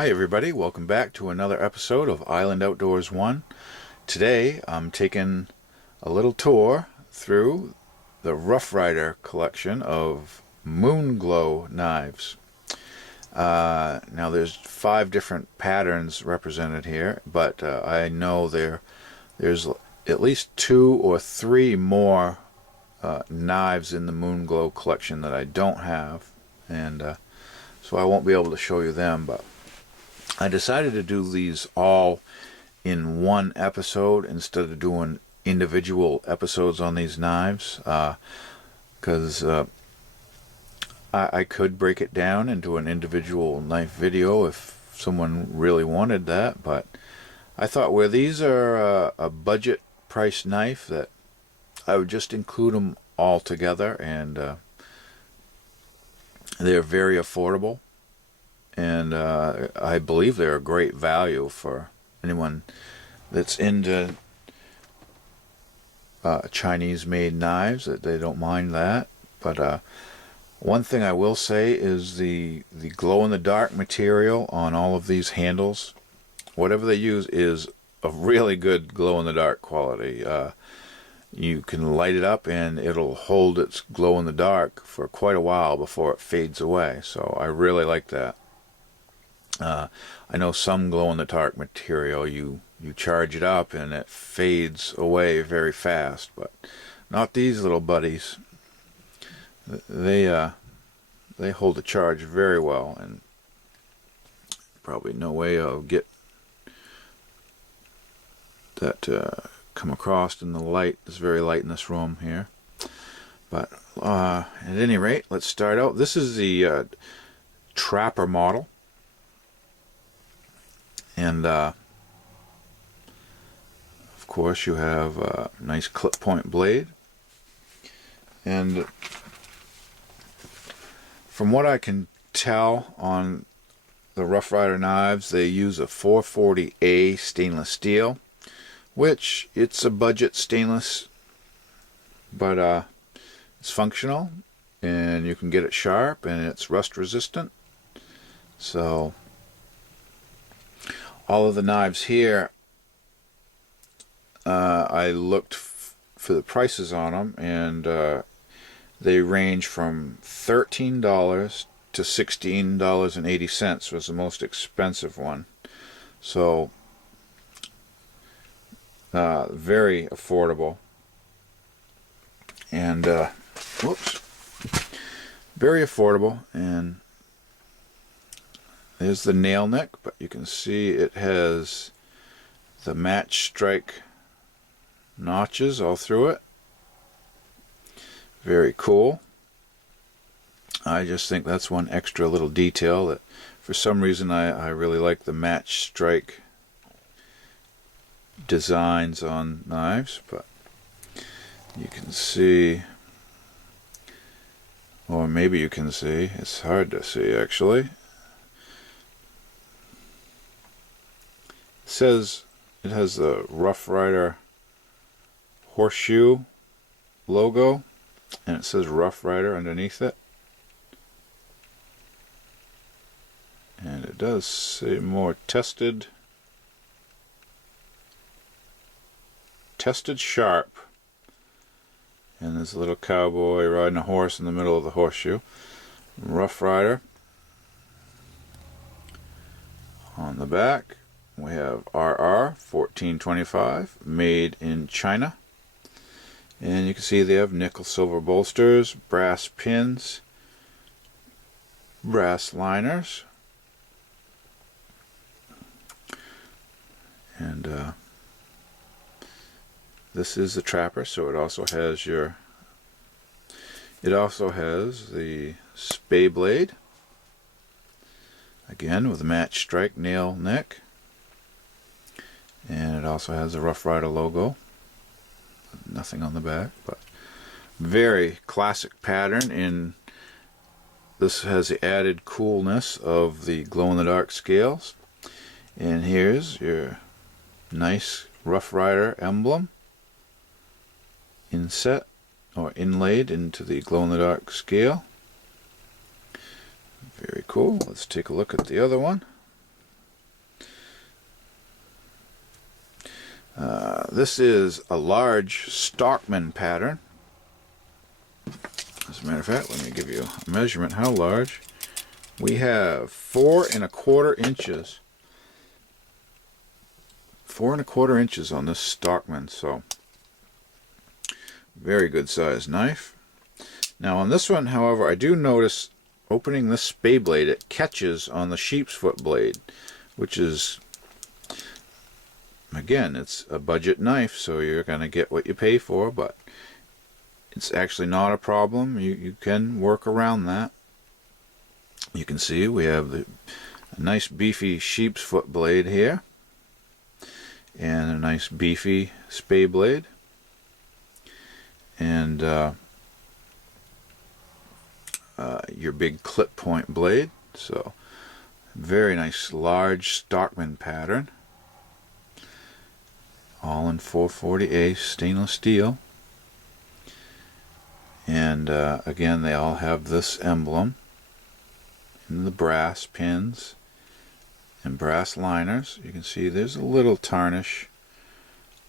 Hi everybody, welcome back to another episode of Island Outdoors 1. Today I'm taking a little tour through the Rough Rider collection of Moonglow knives. Now there's 5 different patterns represented here, but I know there's at least 2 or 3 more knives in the Moonglow collection that I don't have, and so I won't be able to show you them, but I decided to do these all in one episode instead of doing individual episodes on these knives, because I could break it down into an individual knife video if someone really wanted that, but I thought where these are a budget price knife that I would just include them all together, and they're very affordable. And I believe they're a great value for anyone that's into Chinese-made knives, that they don't mind that. But one thing I will say is the glow-in-the-dark material on all of these handles, whatever they use, is a really good glow-in-the-dark quality. You can light it up and it'll hold its glow-in-the-dark for quite a while before it fades away. So I really like that. I know some glow-in-the-dark material, you charge it up and it fades away very fast, but not these little buddies. They hold the charge very well, and probably no way I'll get that come across in the light. It's very light in this room here. But at any rate, let's start out. This is the Trapper model. And of course you have a nice clip point blade, and from what I can tell on the Rough Rider knives, they use a 440A stainless steel, which it's a budget stainless, but it's functional and you can get it sharp and it's rust resistant. So all of the knives here, I looked for the prices on them, and they range from $13 to $16.80 was the most expensive one. So very affordable, and very affordable. And there's the nail neck, but you can see it has the match strike notches all through it. Very cool. I just think that's one extra little detail that for some reason I really like the match strike designs on knives. But you can see, or maybe you can see, it's hard to see actually. Says it has the Rough Rider horseshoe logo, and it says Rough Rider underneath it, and it does say more tested sharp, and there's a little cowboy riding a horse in the middle of the horseshoe. Rough Rider. On the back we have RR 1425, made in China. And you can see they have nickel silver bolsters, brass pins, brass liners. And this is the Trapper, so it also has the spay blade, again with a match strike nail neck. And it also has the Rough Rider logo. Nothing on the back, but very classic pattern. And this has the added coolness of the glow-in-the-dark scales. And here's your nice Rough Rider emblem inset or inlaid into the glow-in-the-dark scale. Very cool. Let's take a look at the other one. This is a large Stockman pattern. As a matter of fact, let me give you a measurement how large. We have 4 1/4 inches. 4 1/4 inches on this Stockman, so very good size knife. Now on this one, however, I do notice opening this spay blade, it catches on the sheep's foot blade, which is, again, it's a budget knife, so you're going to get what you pay for, but it's actually not a problem. You can work around that. You can see we have a nice beefy sheep's foot blade here, and a nice beefy spay blade, and your big clip point blade. So very nice large Stockman pattern, all in 440A stainless steel. And again, they all have this emblem in the brass pins and brass liners. You can see there's a little tarnish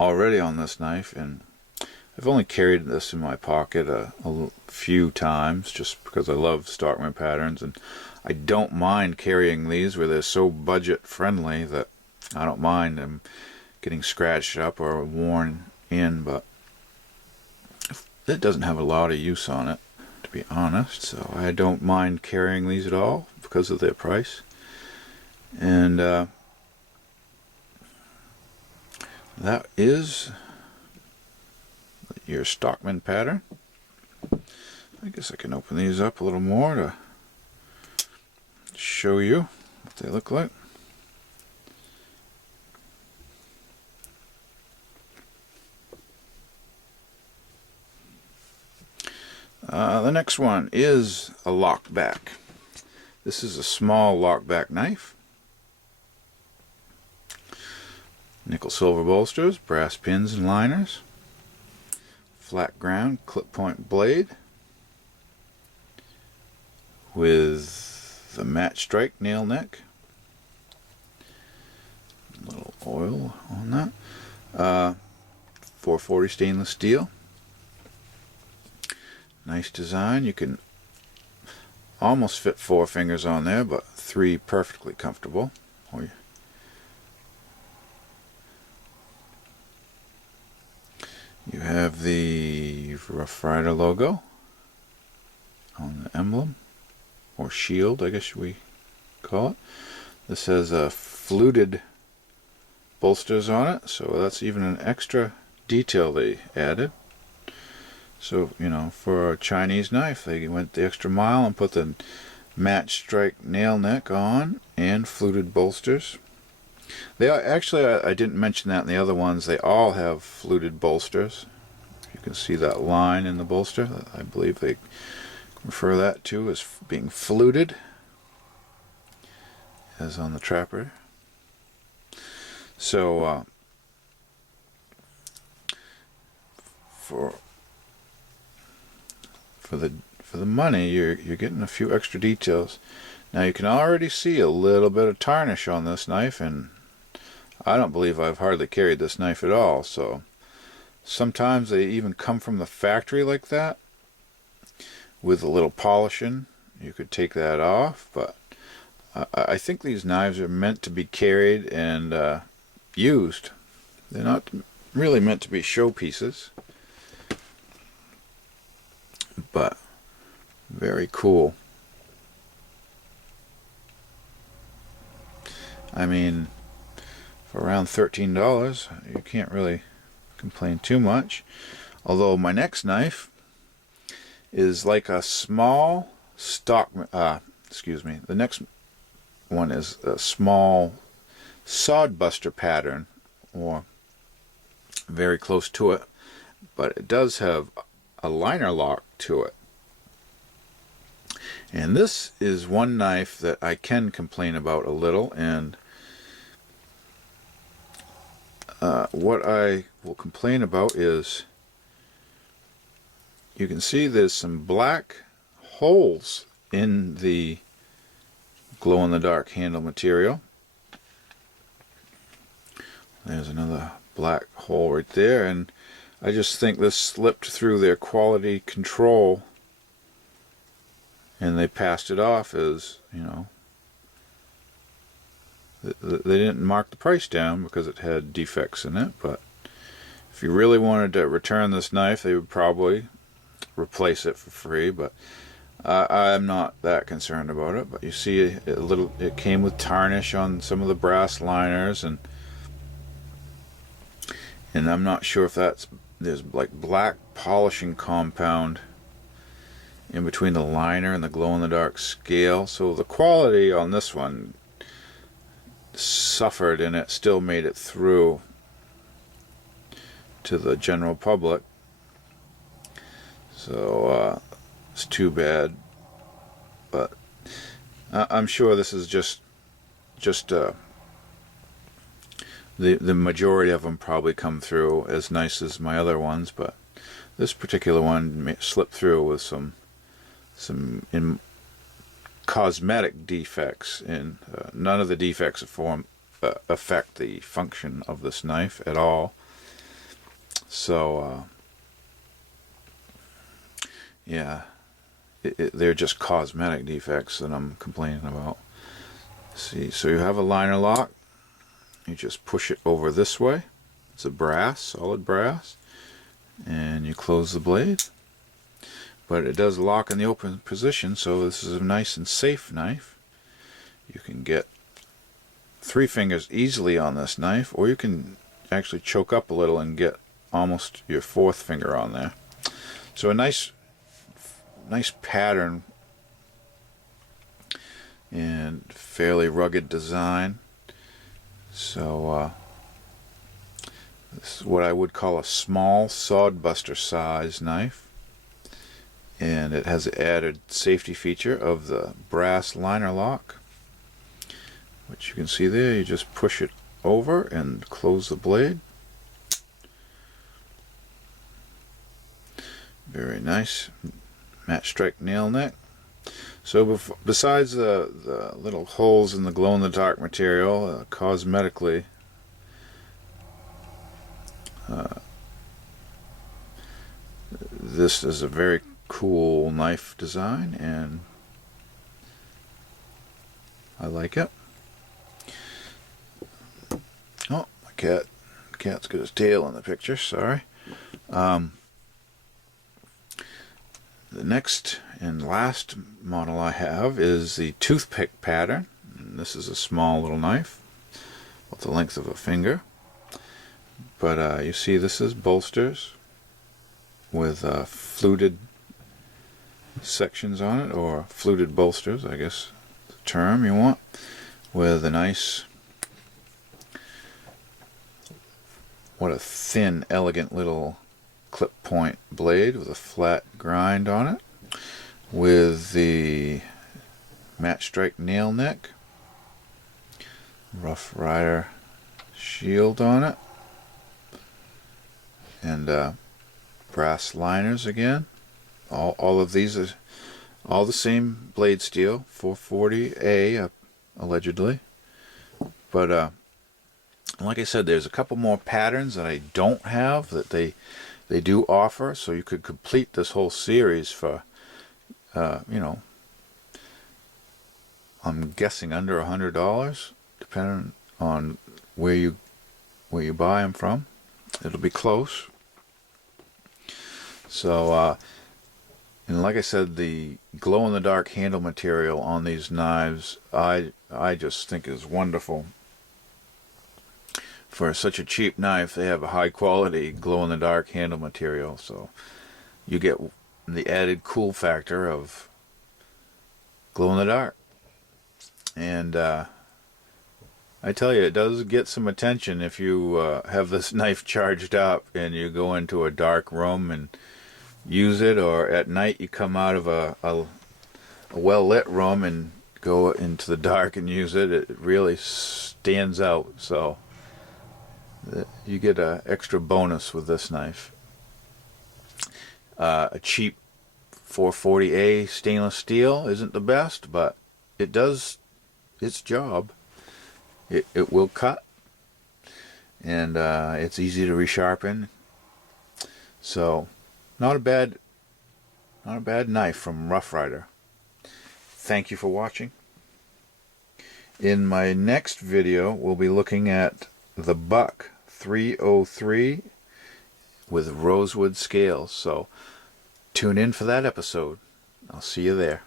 already on this knife, and I've only carried this in my pocket a few times just because I love Stockman patterns, and I don't mind carrying these where they're so budget friendly that I don't mind them getting scratched up or worn in, but it doesn't have a lot of use on it, to be honest, so I don't mind carrying these at all because of their price. And that is your Stockman pattern. I guess I can open these up a little more to show you what they look like. The next one is a Lockback. This is a small Lockback knife. Nickel silver bolsters, brass pins and liners, flat ground clip point blade with the match strike nail neck. A little oil on that. 440 stainless steel. Nice design. You can almost fit 4 fingers on there, but 3 perfectly comfortable. You have the Rough Rider logo on the emblem, or shield, I guess we call it. This has a fluted bolsters on it, so that's even an extra detail they added. So, you know, for a Chinese knife, they went the extra mile and put the match strike nail neck on and fluted bolsters. They are, actually, I didn't mention that in the other ones, they all have fluted bolsters. You can see that line in the bolster. I believe they refer that to as being fluted, as on the Trapper. So, for the money, you're getting a few extra details. Now you can already see a little bit of tarnish on this knife, and I don't believe I've hardly carried this knife at all. So sometimes they even come from the factory like that with a little polishing. You could take that off, but I think these knives are meant to be carried and used. They're not really meant to be showpieces, but very cool. I mean, for around $13, you can't really complain too much. Although my next knife is like a small Stockman. The next one is a small sodbuster pattern, or very close to it, but it does have a liner lock to it. And this is one knife that I can complain about a little, and what I will complain about is, you can see there's some black holes in the glow-in-the-dark handle material. There's another black hole right there, and I just think this slipped through their quality control, and they passed it off as, you know, they didn't mark the price down because it had defects in it. But if you really wanted to return this knife, they would probably replace it for free, but I'm not that concerned about it. But you see it came with tarnish on some of the brass liners, and I'm not sure if there's like black polishing compound in between the liner and the glow-in-the-dark scale, so the quality on this one suffered, and it still made it through to the general public. So it's too bad, but I'm sure this is just the majority of them probably come through as nice as my other ones, but this particular one slipped through with some cosmetic defects, and none of the defects affect the function of this knife at all. So yeah, they're just cosmetic defects that I'm complaining about. See, so you have a liner lock. You just push it over this way. It's a brass, solid brass, and you close the blade. But it does lock in the open position, so this is a nice and safe knife. You can get 3 fingers easily on this knife, or you can actually choke up a little and get almost your 4th finger on there. So a nice pattern and fairly rugged design. So this is what I would call a small sodbuster size knife, and it has the added safety feature of the brass liner lock, which you can see there. You just push it over and close the blade. Very nice matte strike nail neck. So besides the little holes in the glow-in-the-dark material, cosmetically, this is a very cool knife design, and I like it. Oh, my cat's got his tail in the picture, sorry. The next and last model I have is the Toothpick pattern. And this is a small little knife, about the length of a finger. But you see, this is bolsters with fluted sections on it, or fluted bolsters, I guess the term you want, with a nice, what a thin, elegant little clip point blade with a flat grind on it, with the matte strike nail neck, Rough Rider shield on it, and brass liners again. All of these are all the same blade steel, 440A allegedly. But like I said, there's a couple more patterns that I don't have that they do offer, so you could complete this whole series for, you know, I'm guessing under $100, depending on where you buy them from. It'll be close. So, and like I said, the glow-in-the-dark handle material on these knives, I just think is wonderful. For such a cheap knife, they have a high quality glow-in-the-dark handle material, so you get the added cool factor of glow-in-the-dark. And I tell you, it does get some attention if you have this knife charged up and you go into a dark room and use it, or at night you come out of a well-lit room and go into the dark and use it. It really stands out, so you get an extra bonus with this knife. A cheap 440A stainless steel isn't the best, but it does its job. It will cut, and it's easy to resharpen. So not a bad knife from Rough Rider. Thank you for watching. In my next video, we'll be looking at the Buck 303 with rosewood scales. So tune in for that episode. I'll see you there.